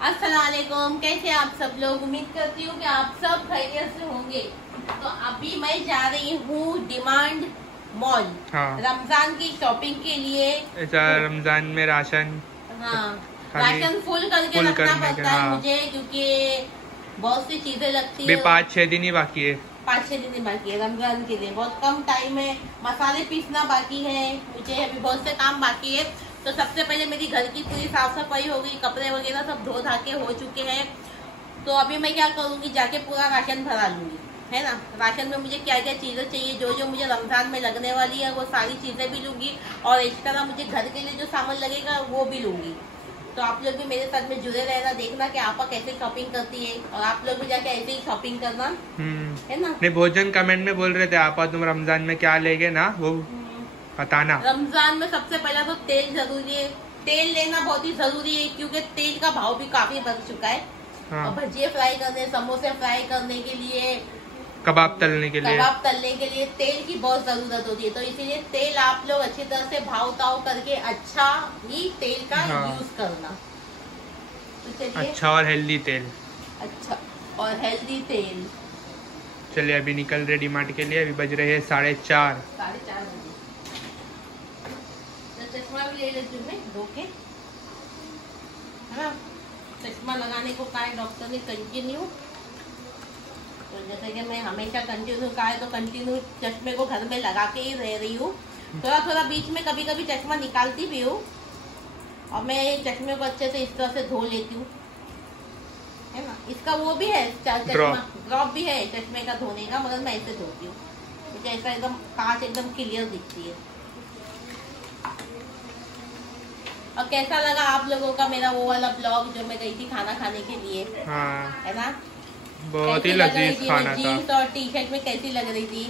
अस्सलामुअलैकुम, कैसे आप सब लोग। उम्मीद करती हूँ कि आप सब खैरियत से होंगे। तो अभी मैं जा रही हूँ डिमांड मॉल। हाँ। रमजान की शॉपिंग के लिए। रमजान में राशन, हाँ, राशन फुल करके रखना पड़ता है मुझे, क्योंकि बहुत सी चीजें लगती है। 5-6 दिन ही बाकी है। 5-6 दिन ही बाकी है रमजान के लिए, बहुत कम टाइम है। मसाले पीसना बाकी है मुझे, अभी बहुत से काम बाकी है। तो सबसे पहले मेरी घर की पूरी साफ सफाई हो गई, कपड़े वगैरह सब धो धा के हो चुके हैं। तो अभी मैं क्या करूँगी, जाके पूरा राशन भरा लूंगी, है ना। राशन में मुझे क्या क्या चीजें चाहिए, जो जो मुझे रमजान में लगने वाली है वो सारी चीजें भी लूंगी, और इस तरह मुझे घर के लिए जो सामान लगेगा वो भी लूंगी। तो आप लोग भी मेरे साथ में जुड़े रहना, देखना कि आपा कैसे शॉपिंग करती है, और आप लोग भी जाके ऐसे ही शॉपिंग करना, है ना। नहीं, भोजन कमेंट में बोल रहे थे आपा तुम रमजान में क्या लेगे ना, वो बताना। रमजान में सबसे पहला तो तेल जरूरी है, तेल लेना बहुत ही जरूरी है, क्योंकि तेल का भाव भी काफी बढ़ चुका है। हाँ। और भजिए फ्राई करने, समोसे फ्राई करने के लिए, कबाब तलने के लिए तेल की बहुत जरूरत होती है। तो इसीलिए तेल आप लोग अच्छी तरह से भाव ताव करके अच्छा ही तेल का यूज करना। तो अच्छा और हेल्दी तेल। अच्छा और हेल्दी तेल। चलिए अभी निकल रहे डीमार्ट के लिए, अभी बज रहे हैं 4:30। चश्मा भी ले लेती हूँ मैं धो के, है ना। चश्मा लगाने को कहा है डॉक्टर ने कंटिन्यू, तो जैसे कि मैं हमेशा कंटिन्यू कहा है, तो कंटिन्यू चश्मे को घर में लगा के ही रह रही हूँ। थोड़ा थोड़ा बीच में कभी कभी चश्मा निकालती भी हूँ, और मैं चश्मे को अच्छे से इस तरह से धो लेती हूँ, है ना। इसका वो भी है चश्मा ड्रॉप भी है चश्मे का धोने का, मगर मैं ऐसे धोती हूँ, मुझे ऐसा एकदम कांच एकदम क्लियर दिखती है। और कैसा लगा आप लोगों का मेरा वो वाला ब्लॉग जो मैं गई थी खाना खाने के लिए, है ना। बहुत ही लजीज खाना था। जीन्स और टी शर्ट में कैसी लग रही थी,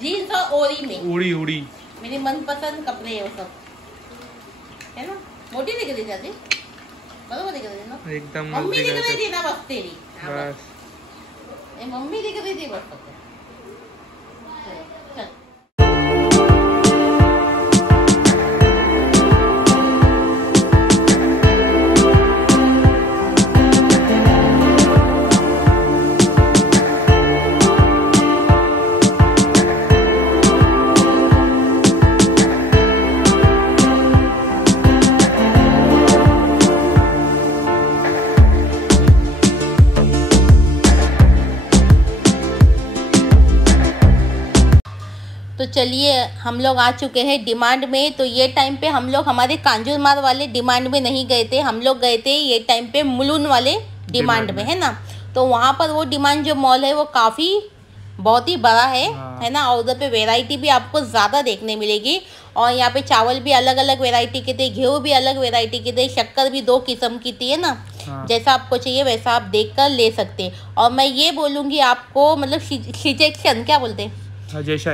जीन्स और ओरी में उड़ी मेरी मनपसंद कपड़े है वो सब, है ना। मोटी दिख रही थी, बराबर दिख रही थी ना, एकदम मम्मी दिख रही थी ना, बस तेरी बस मम्मी दिख रही थी बस। तो चलिए हम लोग आ चुके हैं डिमांड में। तो ये टाइम पे हम लोग हमारे कांजूरमार्ग वाले डिमांड में नहीं गए थे, हम लोग गए थे ये टाइम पे मुलुंड वाले डिमांड में, है ना। तो वहाँ पर वो डिमांड जो मॉल है वो काफ़ी बहुत ही बड़ा है ना। और उधर पे वैरायटी भी आपको ज़्यादा देखने मिलेगी, और यहाँ पे चावल भी अलग अलग वैरायटी के थे, गेहूँ भी अलग वैरायटी के थे, शक्कर भी 2 किस्म की थी, है ना। जैसा आपको चाहिए वैसा आप देख कर ले सकते। और मैं ये बोलूँगी आपको, मतलब सिजेक्शन क्या बोलते हैं,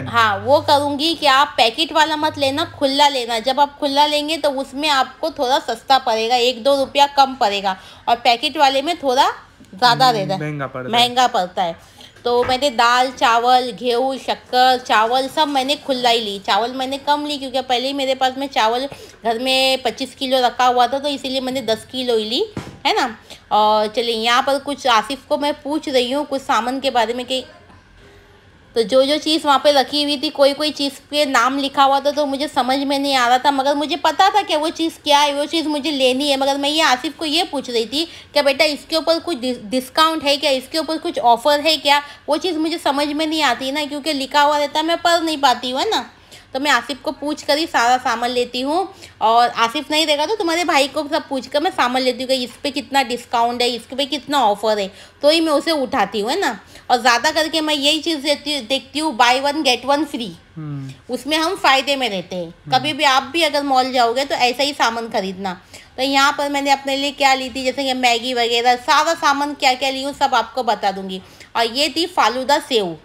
हाँ, वो करूँगी कि आप पैकेट वाला मत लेना, खुला लेना। जब आप खुला लेंगे तो उसमें आपको थोड़ा सस्ता पड़ेगा, 1-2 रुपया कम पड़ेगा, और पैकेट वाले में थोड़ा ज़्यादा रहता है, महंगा पड़ता है। तो मैंने दाल, चावल, गेहूँ, शक्कर, चावल सब मैंने खुला ही ली। चावल मैंने कम ली, क्योंकि पहले ही मेरे पास में चावल घर में 25 किलो रखा हुआ था, तो इसीलिए मैंने 10 किलो ही ली, है ना। और चलिए यहाँ पर कुछ आसिफ को मैं पूछ रही हूँ कुछ सामान के बारे में कि तो जो चीज़ वहाँ पे रखी हुई थी, कोई चीज़ पे नाम लिखा हुआ था, तो मुझे समझ में नहीं आ रहा था, मगर मुझे पता था कि वो चीज़ क्या है, वो चीज़ मुझे लेनी है। मगर मैं ये आसिफ को ये पूछ रही थी कि बेटा इसके ऊपर कुछ डिस्काउंट है क्या, इसके ऊपर कुछ ऑफ़र है क्या। वो चीज़ मुझे समझ में नहीं आती ना, क्योंकि लिखा हुआ रहता है, मैं पढ़ नहीं पाती हूँ, है ना। तो मैं आसिफ को पूछ कर ही सारा सामान लेती हूँ, और आसिफ नहीं देगा तो तुम्हारे भाई को सब पूछ कर मैं सामान लेती हूँ कि इस पर कितना डिस्काउंट है, इसके पे कितना ऑफर है, तो ही मैं उसे उठाती हूँ, है ना। और ज़्यादा करके मैं यही चीज़ देखती हूँ, बाय 1 गेट 1 फ्री, उसमें हम फ़ायदे में रहते हैं। कभी भी आप भी अगर मॉल जाओगे तो ऐसा ही सामान खरीदना। तो यहाँ पर मैंने अपने लिए क्या ली थी, जैसे कि मैगी वगैरह सारा सामान क्या क्या ली हूँ सब आपको बता दूँगी। और ये थी फालूदा सेव,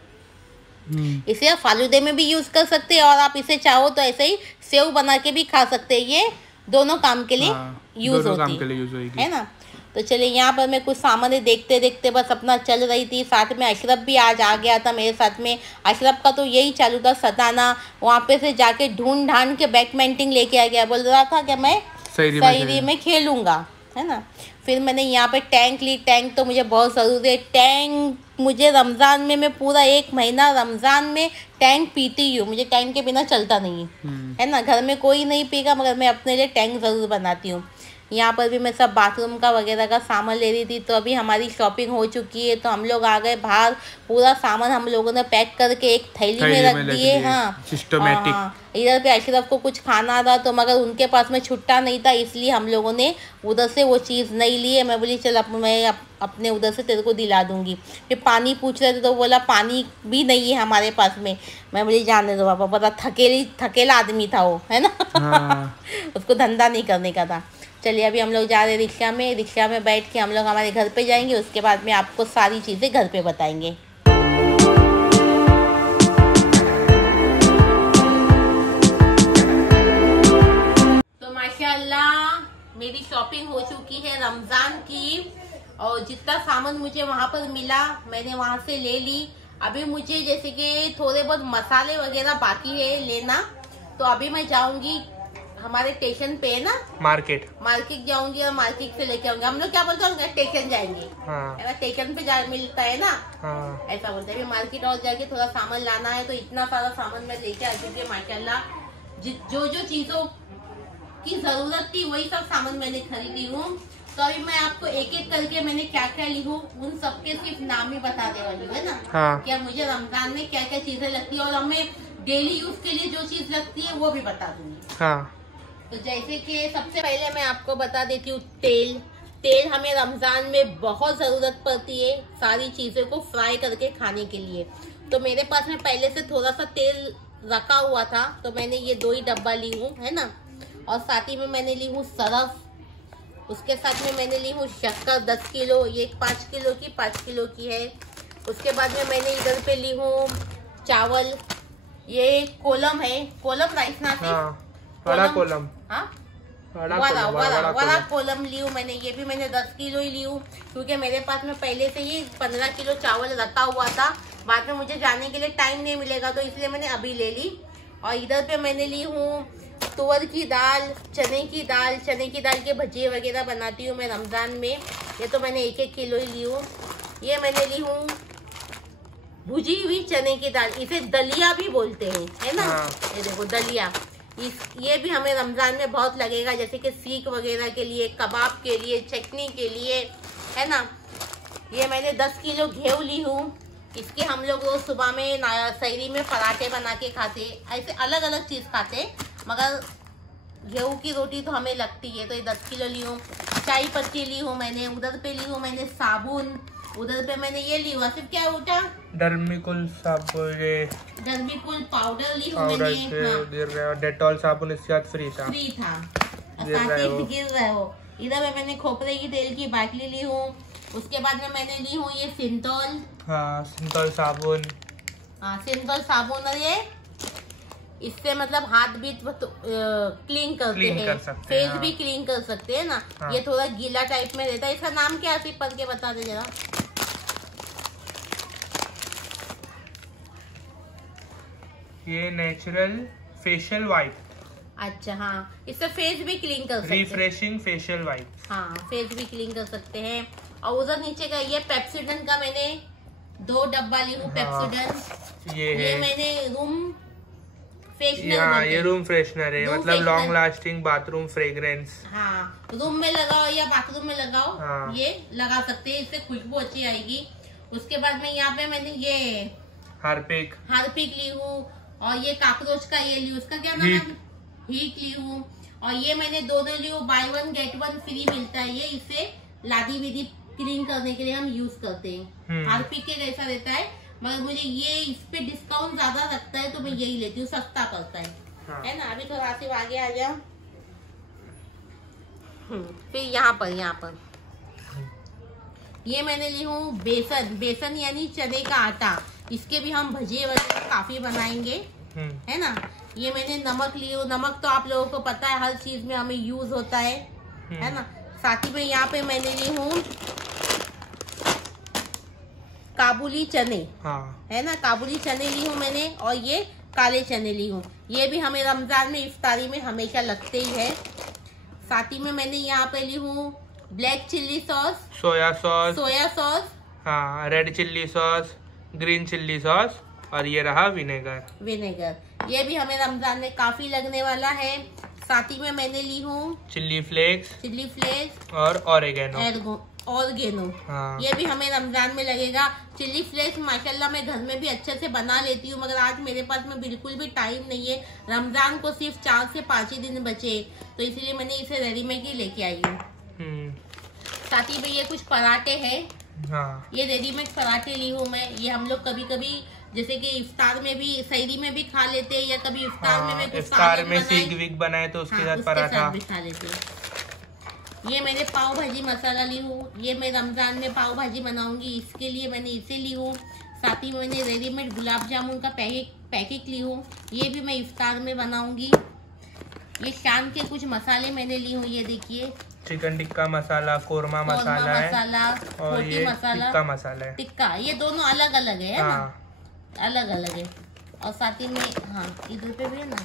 इसे आप फालूदे में भी यूज़ कर सकते हैं, और आप इसे चाहो तो ऐसे ही सेव बना के भी खा सकते हैं। ये दोनों काम के लिए यूज़ होती है ना। तो चलिए यहाँ पर मैं कुछ सामान देखते देखते बस अपना चल रही थी। साथ में अशरफ भी आज आ गया था मेरे साथ में। अशरफ का तो यही चालू था सताना, वहाँ पे से जाके ढूंढ ढांड के बैडमिंटन लेके आ गया, बोल रहा था कि मैं शायरी में खेलूँगा, है ना। फिर मैंने यहाँ पे टैंक ली। टैंक तो मुझे बहुत ज़रूरी है। टैंक मुझे रमज़ान में, मैं पूरा 1 महीना रमज़ान में टैंक पीती ही हूँ। मुझे टैंक के बिना चलता नहीं है ना। घर में कोई नहीं पीगा मगर मैं अपने लिए टैंक ज़रूर बनाती हूँ। यहाँ पर भी मैं सब बाथरूम का वगैरह का सामान ले रही थी। तो अभी हमारी शॉपिंग हो चुकी है तो हम लोग आ गए बाहर। पूरा सामान हम लोगों ने पैक करके एक थैली में रख दिए। हाँ, सिस्टमैटिक। इधर पे अशरफ को कुछ खाना था तो मगर उनके पास में छुट्टा नहीं था, इसलिए हम लोगों ने उधर से वो चीज़ नहीं ली है। मैं बोली चल मैं अपने उधर से तेरे को दिला दूंगी। फिर पानी पूछ रहे थे तो बोला पानी भी नहीं है हमारे पास में। मैं बोली जाने दो पापा, पता थकेला आदमी था वो, है ना। हाँ। उसको धंधा नहीं करने का था। चलिए अभी हम लोग जा रहे हैं रिक्शा में बैठ के हम लोग हमारे घर पे जाएंगे। उसके बाद में आपको सारी चीज़ें घर पे बताएंगे। तो माशाल्लाह मेरी शॉपिंग हो चुकी है रमज़ान की, और जितना सामान मुझे वहाँ पर मिला मैंने वहाँ से ले ली। अभी मुझे जैसे कि थोड़े बहुत मसाले वगैरह बाकी है लेना, तो अभी मैं जाऊंगी हमारे स्टेशन पे, है ना, मार्केट जाऊंगी और मार्केट से लेके आऊंगी। हम लोग क्या बोलते हैं, स्टेशन जाएंगे। हाँ। स्टेशन पे मिलता है ना। हाँ। ऐसा बोलते हैं। मार्केट और जाके थोड़ा सामान लाना है, तो इतना सारा सामान मैं लेके आ चुकी हूँ माशाल्लाह। जो चीजों की जरूरत थी वही सब सामान मैंने खरीदी हूँ। तो अभी मैं आपको एक एक करके मैंने क्या क्या ली हूँ उन सबके सिर्फ नाम ही बताने वाली हूँ, है ना। हाँ। क्या मुझे रमजान में क्या क्या चीजें लगती है और हमें डेली यूज के लिए जो चीज लगती है वो भी बता दूंगी। हाँ। तो जैसे कि सबसे पहले मैं आपको बता देती हूँ तेल हमें रमजान में बहुत जरूरत पड़ती है सारी चीजों को फ्राई करके खाने के लिए। तो मेरे पास में पहले से थोड़ा सा तेल रखा हुआ था तो मैंने ये 2 ही डब्बा ली हूँ, है ना। और साथ ही में मैंने ली हूँ सरफ, उसके साथ में मैंने ली हूँ शक्कर 10 किलो, ये 5 किलो की है। उसके बाद में मैंने इधर पे ली हूँ चावल, ये कोलम है, कोलम राइस ना थे। हाँ, बड़ा कोलम। हाँ, बड़ा कोलम ली हूँ मैंने। ये भी मैंने 10 किलो ही ली हूँ क्योंकि मेरे पास में पहले से ही 15 किलो चावल रखा हुआ था। बाद में मुझे जाने के लिए टाइम नहीं मिलेगा तो इसलिए मैंने अभी ले ली। और इधर पे मैंने ली हूँ तुअर की दाल, चने की दाल के भजिए वगैरह बनाती हूँ मैं रमजान में। ये तो मैंने 1-1 किलो ही ली हूँ। ये मैंने ली हूँ भुजी हुई चने की दाल, इसे दलिया भी बोलते हैं, है ना। ये देखो दलिया, ये भी हमें रमजान में बहुत लगेगा, जैसे कि सीख वगैरह के लिए, कबाब के लिए, चटनी के लिए, है ना। ये मैंने 10 किलो घेव ली हूँ। इसके हम लोग रोज सुबह में सहरी में पराठे बना के खाते, ऐसे अलग अलग चीज खाते, मगर गेहूं की रोटी तो हमें लगती है। तो ये 10 किलो ली हूँ। चाय पत्ती ली हूँ मैंने। उधर पे ली हूँ मैंने साबुन। उधर पे मैंने ये ली हुआ सिर्फ क्या उठा डर्मिकुल पाउडर ली हूँ मैंने। हाँ। डेटॉल साबुन इसके साथ फ्री था। गिर रहे हो। इधर पे मैंने खोपरे की तेल की बाटली ली हूँ। उसके बाद में मैंने ली हूँ ये सिंतोल। हाँ, सिंतोल साबुन। हाँ, सिंतोल साबुन। और ये इससे मतलब हाथ भी क्लीन करते हैं, फेस भी क्लीन कर सकते हैं ना। हाँ। ये थोड़ा गीला टाइप में रहता है। इसका नाम क्या है पढ़ के बता दे जरा। ये नेचुरल फेशियल वाइप। अच्छा, हाँ, इससे फेस भी क्लीन कर सकते हैं। Refreshing facial wipe. हाँ, फेस भी क्लीन कर सकते हैं। और उधर नीचे का ये पेप्सोडेंट का मैंने 2 डब्बा ली हूँ। पेप्सोडेंट ये मैंने रूम फ्रेशनर। ये रूम फ्रेशनर है, मतलब लॉन्ग लास्टिंग बाथरूम फ्रेग्रेंस। हाँ, रूम में लगाओ या बाथरूम में लगाओ। हाँ। ये लगा सकते हैं, इससे खुशबू अच्छी आएगी। उसके बाद में यहाँ पे मैंने ये हार्पिक ली हूँ। और ये काकरोच का ये ली, उसका क्या नाम है, हीट ली हूँ। और ये मैंने 2 ली हूँ, बाय 1 गेट 1 फ्री मिलता है। ये इससे लादी विधि क्लीन करने के लिए हम यूज करते हैं। हार्पिक के जैसा रहता है, मगर मुझे ये इस पे डिस्काउंट ज्यादा लगता है तो मैं यही लेती हूँ, सस्ता पड़ता है। हाँ। है ना। अभी थोड़ा सी आगे आ जाओ। फिर यहाँ पर ये मैंने ली हूँ बेसन यानी चने का आटा। इसके भी हम भजिए वगैरह काफी बनाएंगे, है ना। ये मैंने नमक ली हूँ। नमक तो आप लोगों को पता है हर चीज में हमें यूज होता है ना। साथ ही में यहाँ पे मैंने ली हूँ काबुली चने। हाँ। है ना, काबुली चने ली हूँ मैंने। और ये काले चने ली हूँ। ये भी हमें रमजान में इफ्तारी में हमेशा लगते ही है। साथ ही में मैंने यहाँ पे ली हूँ black chilli sauce, soya sauce, हाँ, red chilli sauce, green chilli sauce, और ये रहा विनेगर। ये भी हमें रमजान में काफी लगने वाला है। साथ ही में मैंने ली हूँ चिल्ली फ्लेक्स और ऑरिगेनो। हाँ। ये भी हमें रमजान में लगेगा। चिल्ली फ्लेक्स माशाल्लाह मैं घर में भी अच्छे से बना लेती हूँ, मगर आज मेरे पास में बिल्कुल भी टाइम नहीं है। रमजान को सिर्फ 4 से 5 ही दिन बचे, तो इसलिए मैंने इसे रेडीमेड ही लेके आई हूँ। साथ ही में ये कुछ पराठे हैं। हाँ। ये रेडीमेड पराठे ली हूँ मैं। ये हम लोग कभी कभी जैसे कि इफ्तार में भी, सहरी में भी खा लेते हैं, या कभी इफ्तार में कुछ इफ्तार में सीख वीक बनाए तो उसके साथ पराठा भी खा लेते हैं। ये मैंने पाव भाजी मसाला ली हूँ। ये मैं रमजान में पाव भाजी बनाऊंगी, इसके लिए मैंने इसे ली हूँ। साथ ही मैंने रेडीमेड गुलाब जामुन का पैकेट ली हूँ। ये भी मैं इफ्तार में बनाऊंगी। ये शाम के कुछ मसाले मैंने ली हूँ। ये देखिए, चिकन टिक्का मसाला, कोरमा मसाला और ये टिक्का मसाला है। टिक्का, ये दोनों अलग अलग है ना, अलग अलग है। और साथ ही में हाँ, इधर पे भी है ना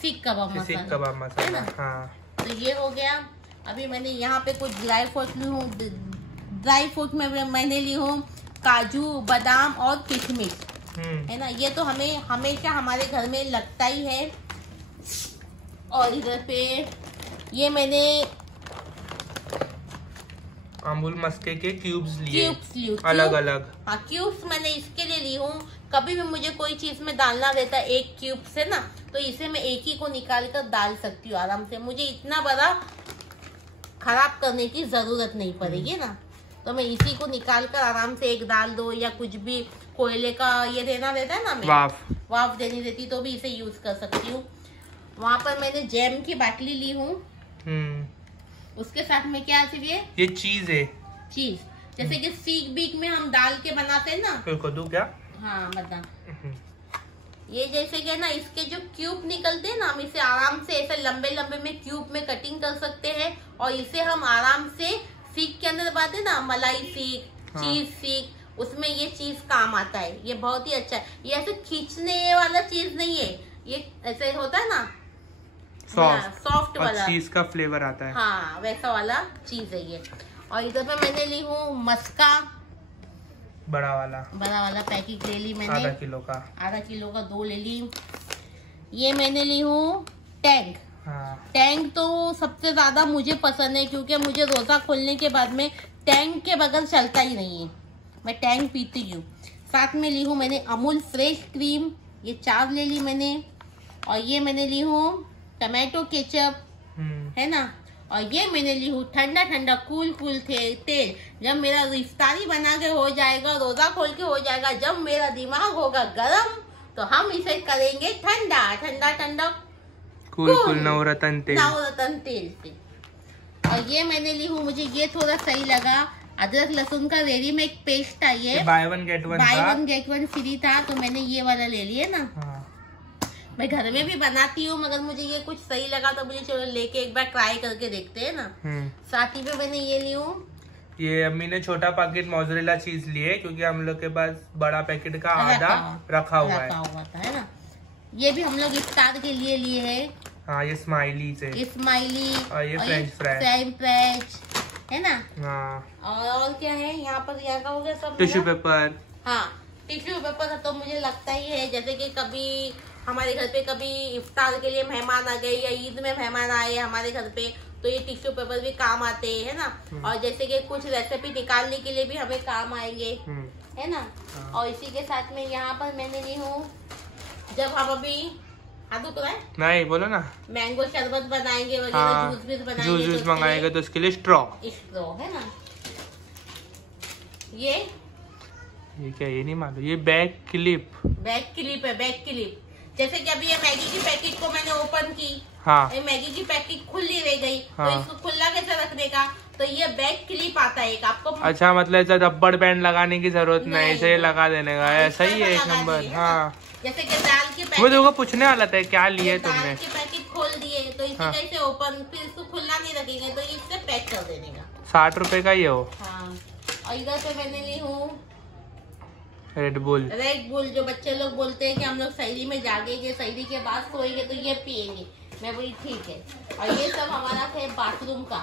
सीख कबाब मसाला है ना। हाँ। तो ये हो गया। अभी मैंने यहाँ पे कुछ ड्राई फ्रूट ली हूँ। ड्राई फ्रूट में मैंने ली हूँ काजू, बादाम और किशमिश, है ना। ये तो हमें हमेशा हमारे घर में लगता ही है। और इधर पे ये मैंने अमूल मस्के के क्यूब्स लिए, अलग अलग। हाँ, क्यूब्स मैंने इसके लिए ली हूँ। कभी भी मुझे कोई चीज में डालना रहता है एक क्यूब से ना, तो इसे मैं एक ही को निकाल कर डाल सकती हूँ आराम से। मुझे इतना बड़ा खराब करने की जरूरत नहीं पड़ेगी ना, तो मैं इसी को निकाल कर आराम से एक डाल दो, या कुछ भी कोयले का ये देना रहता है ना, वाफ देनी रहती, तो भी इसे यूज कर सकती हूँ। वहाँ पर मैंने जैम की बाटली ली हूँ। उसके साथ में क्या सिर्फ ये चीज है, चीज जैसे कि सीख बीक में हम डाल के बनाते हैं ना। बिल्कुल दूं क्या? हाँ मतलब ये जैसे कि ना इसके जो क्यूब निकलते हैं ना, हम इसे आराम से ऐसे लंबे लंबे में क्यूब में कटिंग कर सकते हैं, और इसे हम आराम से सीख के अंदर बाते ना, मलाई सीख, चीज सीख, उसमें ये चीज काम आता है। ये बहुत ही अच्छा है। ये ऐसे खींचने वाला चीज नहीं है, ये ऐसे होता है ना सॉफ्ट वाला, चीज का फ्लेवर आता है। हाँ, वैसा वाला चीज है ये। और इधर पे मैंने ली हूँ मस्का, बड़ा वाला पैकेट ले ली मैंने, आधा किलो का 2 ले ली। ये मैंने ली हूँ टैंग। टैंग तो सबसे ज्यादा मुझे पसंद है, क्योंकि मुझे रोजा खोलने के बाद में टैंग के बगैर चलता ही नहीं है। मैं टैंग पीती हूँ। साथ में ली हूँ मैंने अमूल फ्रेश क्रीम, ये 4 ले ली मैंने। और ये मैंने ली हूँ टमाटो केचप, है ना। और ये मैंने ली हूँ ठंडा ठंडा कूल तेल। जब मेरा इफ्तारी बना के हो जाएगा, रोजा खोल के हो जाएगा, जब मेरा दिमाग होगा गरम, तो हम इसे करेंगे ठंडा कूल नवरत्न तेल से। और ये मैंने ली हूँ, मुझे ये थोड़ा सही लगा, अदरक लहसुन का रेडीमेड पेस्ट था। ये by one get one free था, तो मैंने ये वाला ले लिया ना। मैं घर में भी बनाती हूँ, मगर मुझे ये कुछ सही लगा, तो मुझे चलो लेके एक बार ट्राई करके देखते हैं ना। साथ ही पे मैंने ये ली हूँ, ये अम्मी ने छोटा पैकेट मोज़रेला चीज लिए, क्योंकि हम लोग के पास बड़ा पैकेट का आधा रखा हुआ था, है ना। ये भी हम लोग इफ्तार के लिए है। हाँ, ये स्माइली और ये फ्रेंच फ्राइज है ना। हाँ। और क्या है यहाँ पर, यहाँ का हो गया सब टिश्यू पेपर। हाँ, टिश्यू पेपर तो मुझे लगता ही है, जैसे कि कभी हमारे घर पे कभी इफ्तार के लिए मेहमान आ गए, या ईद में मेहमान आए हमारे घर पे, तो ये टिश्यू पेपर भी काम आते हैं, है ना। और जैसे कि कुछ रेसिपी निकालने के लिए भी हमें काम आएंगे, है ना। और इसी के साथ में यहाँ पर मैंने ली हूँ, जब हम अभी नहीं बोलो ना, मैंगो शरबत बनाएंगे वगैरह, जूस मंगाएंगे, तो उसके लिए स्ट्रॉ है ना। ये क्या, ये नहीं मालूम। ये बैक क्लिप है। जैसे कि अभी ये मैगी की पैकेट को मैंने ओपन की, हाँ, ये मैगी की पैकेट खुली रह गई, हाँ, तो इसको खुला कैसे रखने का, तो ये बैक क्लिप आता है एक आपको। अच्छा, मतलब ऐसा रबड़ बैंड लगाने की जरूरत नहीं, इसे लगा देने का, ऐसा ही है एक नंबर। हाँ, जैसे कि दाल के पैकेट, वो देखो पूछने वाला था क्या लिए तुमने। दाल के पैकेट खोल दिए, तो इसे कैसे ओपन, फिर इसको खुला नहीं रखेंगे, तो इससे पैक कर देने का। 60 रुपए का ये हो। हाँ। और इधर से मैंने ली हूँ रेड बुल, जो बच्चे लोग बोलते हैं कि हम लोग सहरी में जागेंगे, सहरी के बाद सोएंगे, तो ये पियेंगे। मैं बोली ठीक है। और ये सब हमारा है बाथरूम का,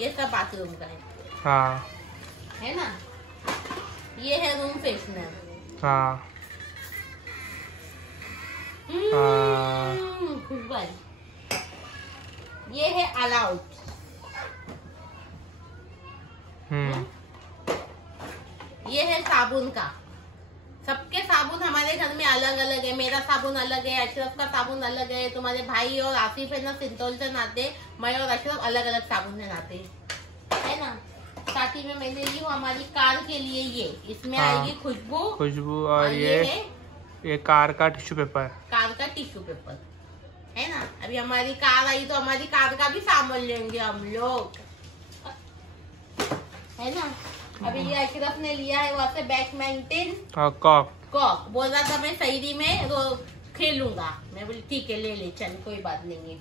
ये सब बाथरूम का है। हाँ है ना। ये है रूम फ्रेशनर। हाँ खुशबू। ये है ऑल आउट। ये है साबुन का। सबके साबुन हमारे घर में अलग अलग है। मेरा साबुन अलग है, अशरफ का साबुन अलग है, तुम्हारे भाई और आसिफ है ना सिंथॉल से नहाते, मैं और अशरफ अलग अलग साबुन से नहाते है ना। साथ ही में मैंने ली हूँ हमारी कार के लिए ये, इसमें आएगी खुशबू और ये कार का टिश्यू पेपर। कार का टिश्यू पेपर है ना। अभी हमारी कार आई तो हमारी कार का भी सामान लेंगे हम लोग, है ना। अभी ये अशरफ ने लिया है वहाँ से बैडमिंटन कॉक। बोल रहा था मैं सही में तो खेलूंगा। मैं बोली ठीक है ले चल, कोई बात नहीं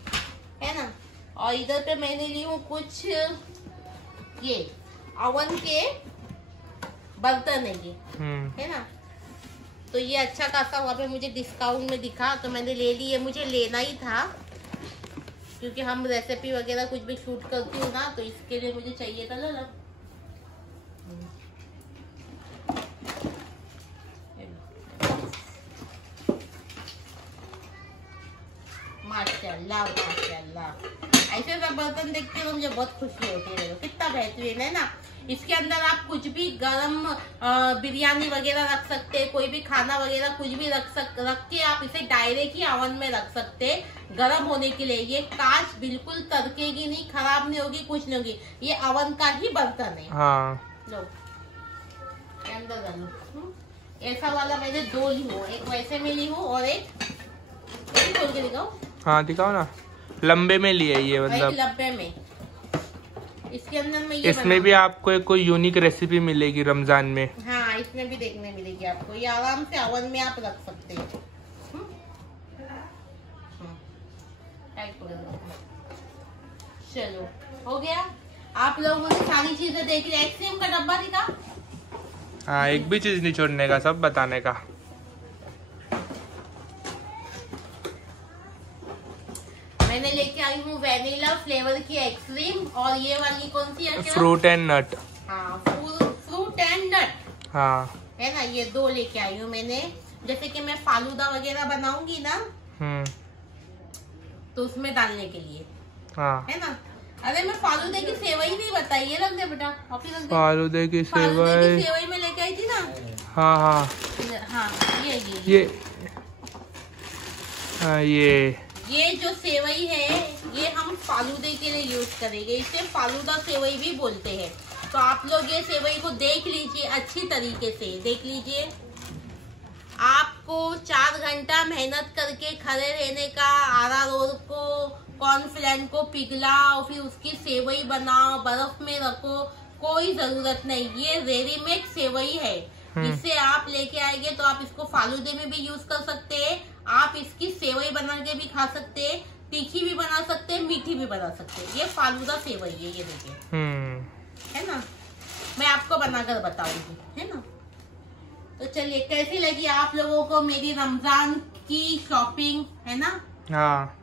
है ना। और इधर पे मैंने ली हूँ कुछ ये ओवन के बर्तन है ना। तो ये अच्छा खासा वहाँ पे मुझे डिस्काउंट में दिखा तो मैंने ले ली। ये मुझे लेना ही था क्योंकि हम रेसिपी वगैरह कुछ भी शूट करती हूँ ना, तो इसके लिए मुझे चाहिए था ना। माशाल्लाह माशाल्लाह। ऐसे सब बर्तन देखते हो मुझे बहुत खुशी होती है। कितना बेहतरीन है ना। इसके अंदर आप कुछ भी गरम बिरयानी वगैरह रख सकते हैं, कोई भी खाना वगैरह कुछ भी रख के आप इसे डायरेक्ट ही ओवन में रख सकते हैं गरम होने के लिए। ये कांच बिल्कुल तरकेगी नहीं, खराब नहीं होगी, कुछ नहीं होगी। ये ओवन का ही बर्तन है। हाँ। लो अंदर डालो। ऐसा वाला मैंने 2 ली हूँ, एक वैसे में ली हूँ और एक खोल के दिखाओ। हाँ दिखाओ ना। लंबे में लिए ये मतलब लंबे में। इसके अंदर में इसमें भी आपको कोई यूनिक रेसिपी मिलेगी रमजान में। हाँ इसमें भी देखने मिलेगी आपको। ये आराम से ओवन में आप रख सकते हैं। चलो हो गया। आप लोगों ने सारी चीजें देख ली। आइसक्रीम का डब्बा दिखा। हाँ एक भी चीज नहीं छोड़ने का, सब बताने का। मैंने लेके आई हूँ वेनिला फ्लेवर की आइसक्रीम और ये वाली कौन सी है? Fruit and nut. हाँ फ्रूट एंड नट। हाँ है ना। ये 2 लेके आई हूँ मैंने। जैसे कि मैं फालूदा वगैरह बनाऊंगी ना तो उसमें डालने के लिए। हाँ है ना। अरे मैं फालूदे की सेवई नहीं बताई, ये रख दे बेटा। फालूदे की सेवई में लेके आई थी ना। हाँ हाँ हाँ ये जो सेवई है ये हम फालूदे के लिए यूज करेंगे। इसे फालूदा सेवई भी बोलते हैं। तो आप लोग ये सेवई को देख लीजिए, अच्छी तरीके से देख लीजिए। आपको 4 घंटा मेहनत करके खड़े रहने का, अरारोट को कॉर्नफ्लेक्स को पिघलाओ, फिर उसकी सेवई बनाओ, बर्फ में रखो, कोई जरूरत नहीं। ये रेडीमेड सेवई है। इसे आप लेके आएंगे तो आप इसको फालूदे में भी यूज कर सकते हैं। आप इसकी सेवई बना के भी खा सकते हैं, तीखी भी बना सकते हैं, मीठी भी बना सकते हैं। ये फालूदा सेवई है, ये देखिए है ना। मैं आपको बनाकर बताऊंगी, है ना। तो चलिए कैसी लगी आप लोगों को मेरी रमजान की शॉपिंग, है ना। हाँ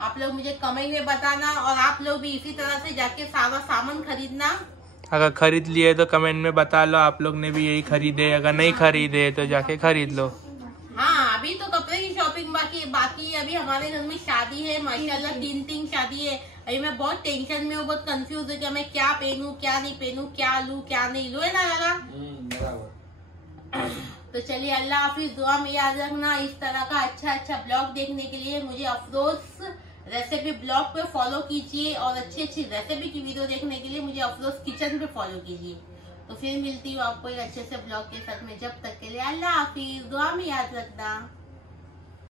आप लोग मुझे कमेंट में बताना और आप लोग भी इसी तरह से जाके सारा सामान खरीदना। अगर खरीद लिए तो कमेंट में बता लो आप लोग ने भी यही खरीदे। अगर नहीं खरीदे तो जाके खरीद लो। हाँ अभी तो कपड़े की शॉपिंग बाकी अभी हमारे घर में शादी है माशाल्लाह, 3 शादी है। अभी मैं बहुत टेंशन में हूँ, बहुत कंफ्यूज हूँ कि मैं क्या पहनूं क्या नहीं पहनूं, क्या लूं क्या नहीं लूं, है ना लगा। तो चलिए अल्लाह हाफिज। दुआ में याद रखना। इस तरह का अच्छा ब्लॉग देखने के लिए मुझे अफरोज रेसिपी ब्लॉग पे फॉलो कीजिए और अच्छी रेसिपी की वीडियो देखने के लिए मुझे अफरोज किचन पे फॉलो कीजिए। तो फिर मिलती हूँ आपको एक अच्छे से ब्लॉग के साथ में। जब तक के लिए अल्लाह हाफिज। दुआ में याद रखना।